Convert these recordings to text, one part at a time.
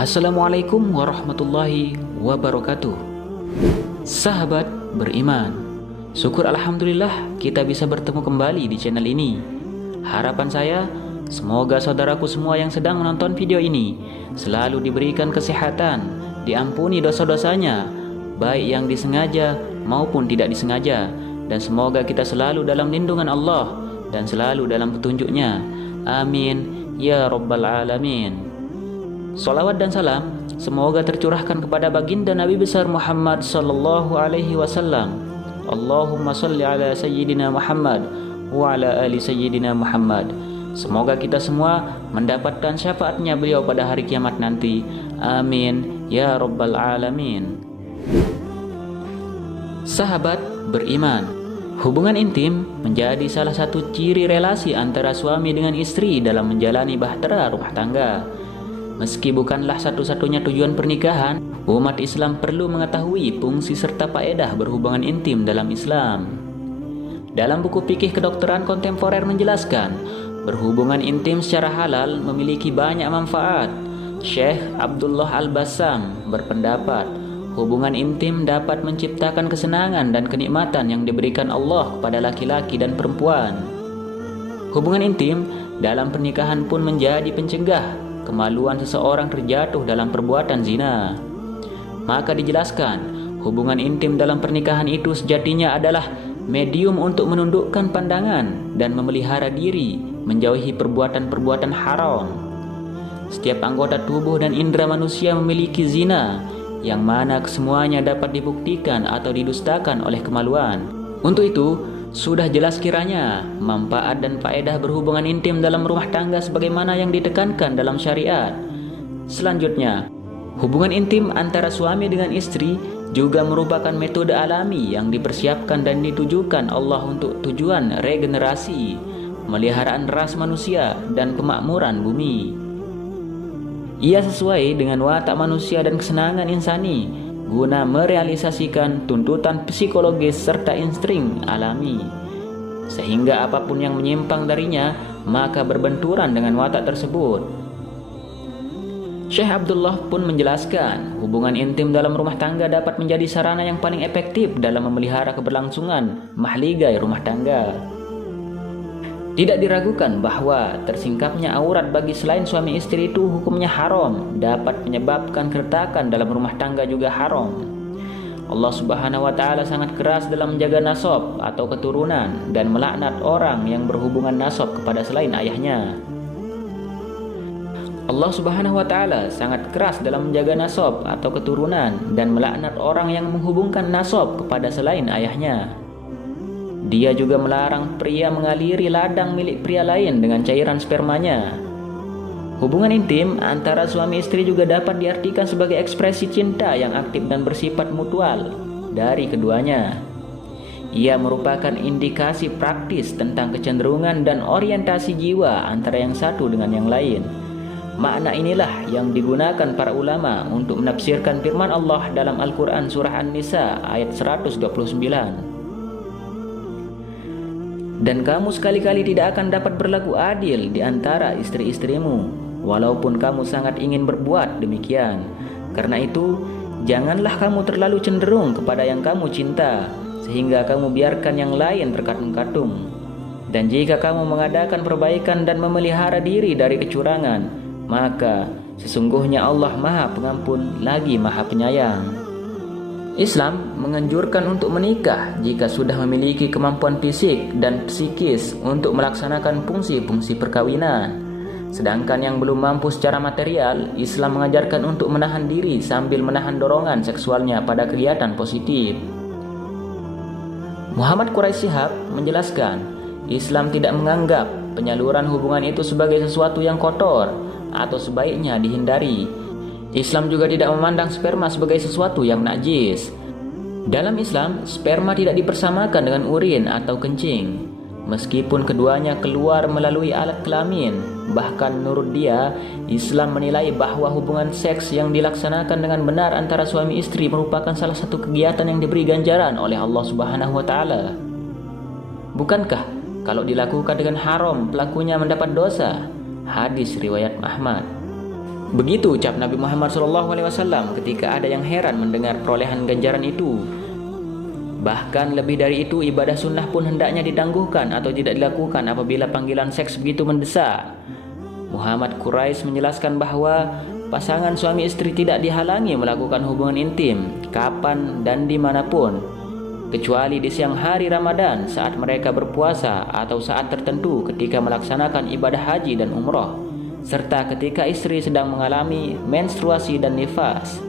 Assalamualaikum warahmatullahi wabarakatuh. Sahabat beriman, syukur alhamdulillah kita bisa bertemu kembali di channel ini. Harapan saya, semoga saudaraku semua yang sedang menonton video ini selalu diberikan kesehatan, diampuni dosa-dosanya, baik yang disengaja maupun tidak disengaja, dan semoga kita selalu dalam lindungan Allah dan selalu dalam petunjuknya. Amin ya rabbal alamin. Salawat dan salam semoga tercurahkan kepada baginda Nabi besar Muhammad sallallahu alaihi wasallam. Allahumma salli ala sayyidina Muhammad wa ala ali sayyidina Muhammad. Semoga kita semua mendapatkan syafaatnya beliau pada hari kiamat nanti. Amin ya rabbal alamin. Sahabat beriman, hubungan intim menjadi salah satu ciri relasi antara suami dengan istri dalam menjalani bahtera rumah tangga. Meski bukanlah satu-satunya tujuan pernikahan, umat Islam perlu mengetahui fungsi serta faedah berhubungan intim dalam Islam. Dalam buku fikih kedokteran kontemporer menjelaskan, berhubungan intim secara halal memiliki banyak manfaat. Syekh Abdullah Al-Bassam berpendapat, hubungan intim dapat menciptakan kesenangan dan kenikmatan yang diberikan Allah kepada laki-laki dan perempuan. Hubungan intim dalam pernikahan pun menjadi pencegah kemaluan seseorang terjatuh dalam perbuatan zina. Maka dijelaskan, hubungan intim dalam pernikahan itu sejatinya adalah medium untuk menundukkan pandangan dan memelihara diri menjauhi perbuatan-perbuatan haram. Setiap anggota tubuh dan indera manusia memiliki zina, yang mana kesemuanya dapat dibuktikan atau didustakan oleh kemaluan. Untuk itu, sudah jelas kiranya manfaat dan faedah berhubungan intim dalam rumah tangga sebagaimana yang ditekankan dalam syariat. Selanjutnya, hubungan intim antara suami dengan istri juga merupakan metode alami yang dipersiapkan dan ditujukan Allah untuk tujuan regenerasi, pemeliharaan ras manusia, dan kemakmuran bumi. Ia sesuai dengan watak manusia dan kesenangan insani, guna merealisasikan tuntutan psikologis serta insting alami, sehingga apapun yang menyimpang darinya maka berbenturan dengan watak tersebut. Syekh Abdullah pun menjelaskan, hubungan intim dalam rumah tangga dapat menjadi sarana yang paling efektif dalam memelihara keberlangsungan mahligai rumah tangga. Tidak diragukan bahwa tersingkapnya aurat bagi selain suami istri itu hukumnya haram, dapat menyebabkan keretakan dalam rumah tangga juga haram. Allah Subhanahu wa taala sangat keras dalam menjaga nasab atau keturunan dan melaknat orang yang berhubungan nasab kepada selain ayahnya. Allah Subhanahu wa taala sangat keras dalam menjaga nasab atau keturunan dan melaknat orang yang menghubungkan nasab kepada selain ayahnya. Dia juga melarang pria mengaliri ladang milik pria lain dengan cairan spermanya. Hubungan intim antara suami istri juga dapat diartikan sebagai ekspresi cinta yang aktif dan bersifat mutual dari keduanya. Ia merupakan indikasi praktis tentang kecenderungan dan orientasi jiwa antara yang satu dengan yang lain. Makna inilah yang digunakan para ulama untuk menafsirkan firman Allah dalam Al-Quran Surah An-Nisa ayat 129. Dan kamu sekali-kali tidak akan dapat berlaku adil di antara istri-istrimu, walaupun kamu sangat ingin berbuat demikian. Karena itu, janganlah kamu terlalu cenderung kepada yang kamu cinta, sehingga kamu biarkan yang lain terkatung-katung. Dan jika kamu mengadakan perbaikan dan memelihara diri dari kecurangan, maka sesungguhnya Allah Maha Pengampun lagi Maha Penyayang. Islam menganjurkan untuk menikah jika sudah memiliki kemampuan fisik dan psikis untuk melaksanakan fungsi-fungsi perkawinan. Sedangkan yang belum mampu secara material, Islam mengajarkan untuk menahan diri sambil menahan dorongan seksualnya pada kegiatan positif. Muhammad Quraisy Shihab menjelaskan, Islam tidak menganggap penyaluran hubungan itu sebagai sesuatu yang kotor atau sebaiknya dihindari. Islam juga tidak memandang sperma sebagai sesuatu yang najis. Dalam Islam, sperma tidak dipersamakan dengan urin atau kencing, meskipun keduanya keluar melalui alat kelamin. Bahkan menurut dia, Islam menilai bahwa hubungan seks yang dilaksanakan dengan benar antara suami istri merupakan salah satu kegiatan yang diberi ganjaran oleh Allah Subhanahu wa taala. Bukankah kalau dilakukan dengan haram pelakunya mendapat dosa? Hadis riwayat Ahmad. Begitu ucap Nabi Muhammad SAW ketika ada yang heran mendengar perolehan ganjaran itu. Bahkan lebih dari itu, ibadah sunnah pun hendaknya ditangguhkan atau tidak dilakukan apabila panggilan seks begitu mendesak. Muhammad Quraisy menjelaskan bahwa pasangan suami istri tidak dihalangi melakukan hubungan intim kapan dan dimanapun, kecuali di siang hari Ramadan saat mereka berpuasa atau saat tertentu ketika melaksanakan ibadah haji dan umroh, serta ketika istri sedang mengalami menstruasi dan nifas.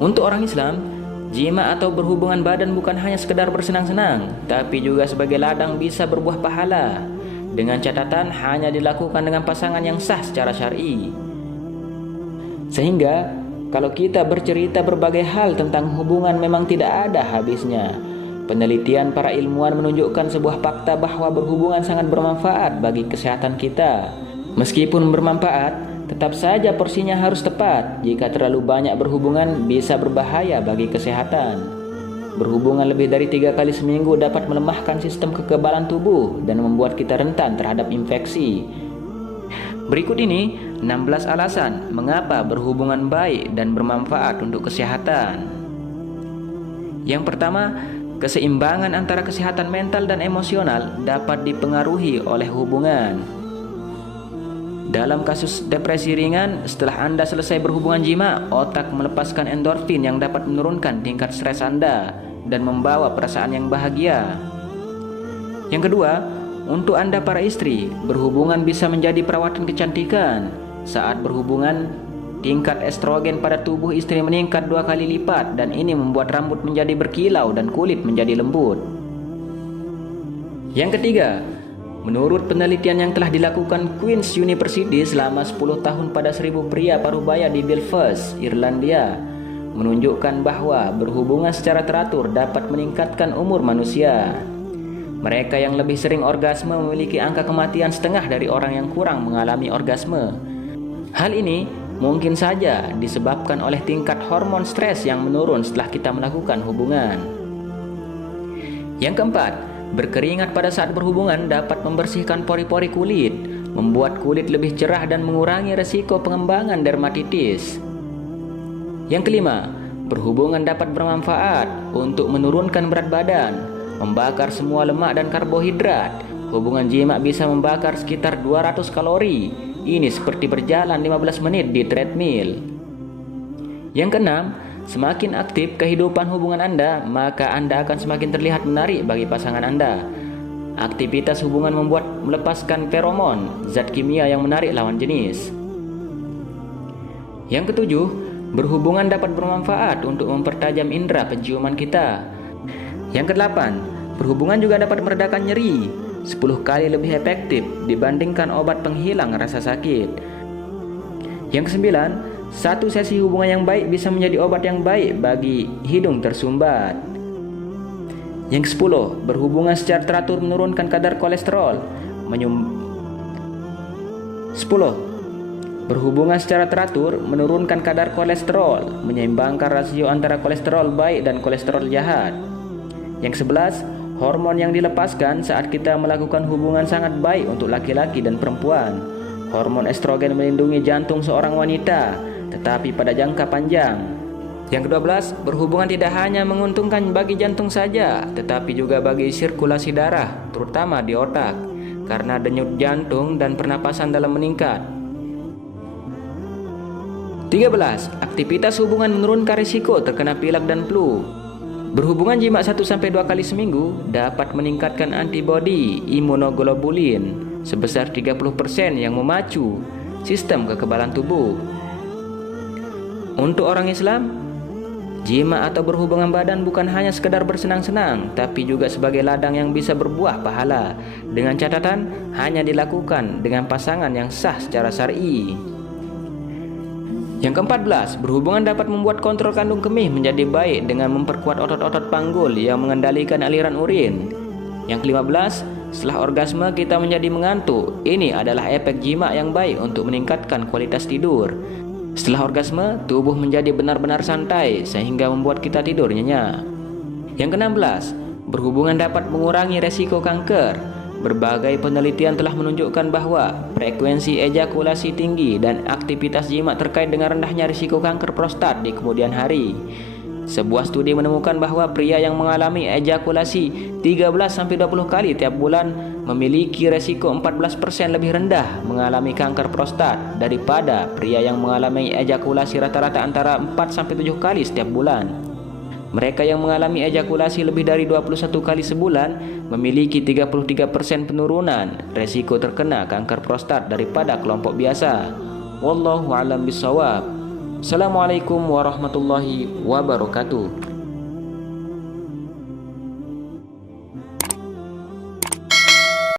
Untuk orang Islam, jima atau berhubungan badan bukan hanya sekedar bersenang-senang, tapi juga sebagai ladang bisa berbuah pahala, dengan catatan hanya dilakukan dengan pasangan yang sah secara syar'i. Sehingga kalau kita bercerita berbagai hal tentang hubungan memang tidak ada habisnya. Penelitian para ilmuwan menunjukkan sebuah fakta bahwa berhubungan sangat bermanfaat bagi kesehatan kita. Meskipun bermanfaat, tetap saja porsinya harus tepat. Jika terlalu banyak berhubungan bisa berbahaya bagi kesehatan. Berhubungan lebih dari 3 kali seminggu dapat melemahkan sistem kekebalan tubuh dan membuat kita rentan terhadap infeksi. Berikut ini 16 alasan mengapa berhubungan baik dan bermanfaat untuk kesehatan. Yang pertama, keseimbangan antara kesehatan mental dan emosional dapat dipengaruhi oleh hubungan. Dalam kasus depresi ringan, setelah Anda selesai berhubungan jima, otak melepaskan endorfin yang dapat menurunkan tingkat stres Anda dan membawa perasaan yang bahagia. Yang kedua, untuk Anda para istri, berhubungan bisa menjadi perawatan kecantikan. Saat berhubungan, tingkat estrogen pada tubuh istri meningkat 2 kali lipat dan ini membuat rambut menjadi berkilau dan kulit menjadi lembut. Yang ketiga, menurut penelitian yang telah dilakukan Queen's University selama 10 tahun pada 1000 pria parubaya di Belfast, Irlandia, menunjukkan bahwa berhubungan secara teratur dapat meningkatkan umur manusia. Mereka yang lebih sering orgasme memiliki angka kematian setengah dari orang yang kurang mengalami orgasme. Hal ini mungkin saja disebabkan oleh tingkat hormon stres yang menurun setelah kita melakukan hubungan. Yang keempat, berkeringat pada saat berhubungan dapat membersihkan pori-pori kulit, membuat kulit lebih cerah dan mengurangi resiko pengembangan dermatitis. Yang kelima, berhubungan dapat bermanfaat untuk menurunkan berat badan, membakar semua lemak dan karbohidrat. Hubungan jima bisa membakar sekitar 200 kalori. Ini seperti berjalan 15 menit di treadmill. Yang keenam, semakin aktif kehidupan hubungan Anda, maka Anda akan semakin terlihat menarik bagi pasangan Anda. Aktivitas hubungan membuat melepaskan feromon, zat kimia yang menarik lawan jenis. Yang ketujuh, berhubungan dapat bermanfaat untuk mempertajam indera penciuman kita. Yang kedelapan, berhubungan juga dapat meredakan nyeri 10 kali lebih efektif dibandingkan obat penghilang rasa sakit. Yang kesembilan, satu sesi hubungan yang baik bisa menjadi obat yang baik bagi hidung tersumbat. Yang kesepuluh, berhubungan secara teratur menurunkan kadar kolesterol. 10. Berhubungan secara teratur menurunkan kadar kolesterol, menyeimbangkan rasio antara kolesterol baik dan kolesterol jahat. Yang 11, hormon yang dilepaskan saat kita melakukan hubungan sangat baik untuk laki-laki dan perempuan. Hormon estrogen melindungi jantung seorang wanita, tetapi pada jangka panjang. Yang ke-12, berhubungan tidak hanya menguntungkan bagi jantung saja, tetapi juga bagi sirkulasi darah, terutama di otak, karena denyut jantung dan pernapasan dalam meningkat. 13. Aktivitas hubungan menurunkan risiko terkena pilek dan flu. Berhubungan jima 1-2 kali seminggu dapat meningkatkan antibodi imunoglobulin sebesar 30% yang memacu sistem kekebalan tubuh. Untuk orang Islam, jima atau berhubungan badan bukan hanya sekedar bersenang-senang, tapi juga sebagai ladang yang bisa berbuah pahala, dengan catatan hanya dilakukan dengan pasangan yang sah secara syar'i. Yang ke-14, berhubungan dapat membuat kontrol kandung kemih menjadi baik dengan memperkuat otot-otot panggul yang mengendalikan aliran urin. Yang ke-15, setelah orgasme kita menjadi mengantuk. Ini adalah efek jima yang baik untuk meningkatkan kualitas tidur. Setelah orgasme, tubuh menjadi benar-benar santai sehingga membuat kita tidur nyenyak. Yang ke-16, berhubungan dapat mengurangi resiko kanker. Berbagai penelitian telah menunjukkan bahwa frekuensi ejakulasi tinggi dan aktivitas jima terkait dengan rendahnya risiko kanker prostat di kemudian hari. Sebuah studi menemukan bahwa pria yang mengalami ejakulasi 13-20 kali tiap bulan memiliki resiko 14% lebih rendah mengalami kanker prostat daripada pria yang mengalami ejakulasi rata-rata antara 4-7 kali setiap bulan. Mereka yang mengalami ejakulasi lebih dari 21 kali sebulan memiliki 33% penurunan resiko terkena kanker prostat daripada kelompok biasa. Wallahu a'lam bishawab. Assalamualaikum warahmatullahi wabarakatuh.